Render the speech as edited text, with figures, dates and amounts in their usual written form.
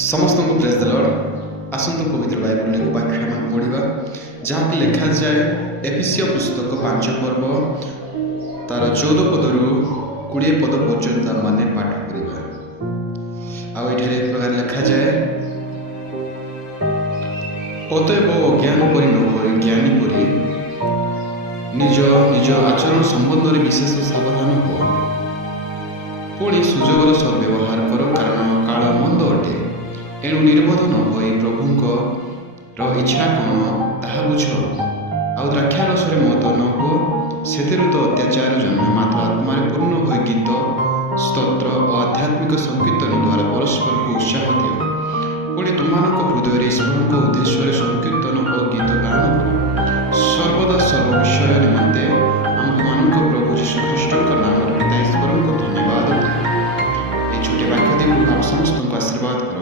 ସମସ୍ତଙ୍କୁ ପ୍ରେଜ୍ ଦ ଲର୍ଡ। ଆସନ୍ତୁ ପବିତ୍ର ବାଇବଲକୁ ବାକ୍ୟ ଆମେ ପଢ଼ିବା, ଯାହାକି ଲେଖାଯାଏ ଏଫେସୀୟ ପୁସ୍ତକ 5 ପର୍ବ ତାର 14 ପଦରୁ 20 ପଦ ପର୍ଯ୍ୟନ୍ତ ଆମେ ପାଠ କରିବା। ଆଉ ଏଠାରେ ପ୍ରକାର ଲେଖାଯାଏ, ଅତଏବ ଅଜ୍ଞାନ ପରି ନ କରି ଜ୍ଞାନୀ ପରି ନିଜ ଆଚରଣ ସମ୍ବନ୍ଧରେ ବିଶେଷ ସାବଧାନ ହୁଅ। ପୁଣି ସୁଯୋଗର ସଦ୍ବ୍ୟବହାର କର, କାରଣ କାଳ ମନ୍ଦ ଅଟେ। ଏଣୁ ନିର୍ବୋଧ ନ ହୋଇ ପ୍ରଭୁଙ୍କର ଇଚ୍ଛା କ'ଣ ତାହା ବୁଝ। ଆଉ ଦ୍ରାକ୍ଷାରସରେ ମତ ନ ହୁଅ, ସେଥିରୁ ତ ଅତ୍ୟାଚାର ଜନ୍ମେ, ମାତ୍ର ଆତ୍ମାରେ ପୂର୍ଣ୍ଣ ହୋଇ ଗୀତ, ସ୍ତୋତ୍ର ଓ ଆଧ୍ୟାତ୍ମିକ ସଂକୀର୍ତ୍ତନ ଦ୍ୱାରା ପରସ୍ପରକୁ ଉତ୍ସାହ ଦିଅ। ପୁଣି ତୁମମାନଙ୍କ ହୃଦୟରେ ଈଶ୍ୱରଙ୍କ ଉଦ୍ଦେଶ୍ୟରେ ସଂକୀର୍ତ୍ତନ ଓ ଗୀତ ଗାନ କର, ସର୍ବଦା ସର୍ବ ବିଷୟ ନିମନ୍ତେ ଆମ୍ଭମାନଙ୍କ ପ୍ରଭୁ ଯୀଶୁଖ୍ରୀଷ୍ଟଙ୍କ ନାମରେ ପିତା ଈଶ୍ୱରଙ୍କୁ ଧନ୍ୟବାଦ। ଏହି ଛୋଟିଆ ବାକ୍ୟ ଦେଇ ଆମ ସମସ୍ତଙ୍କୁ ଆଶୀର୍ବାଦ କର।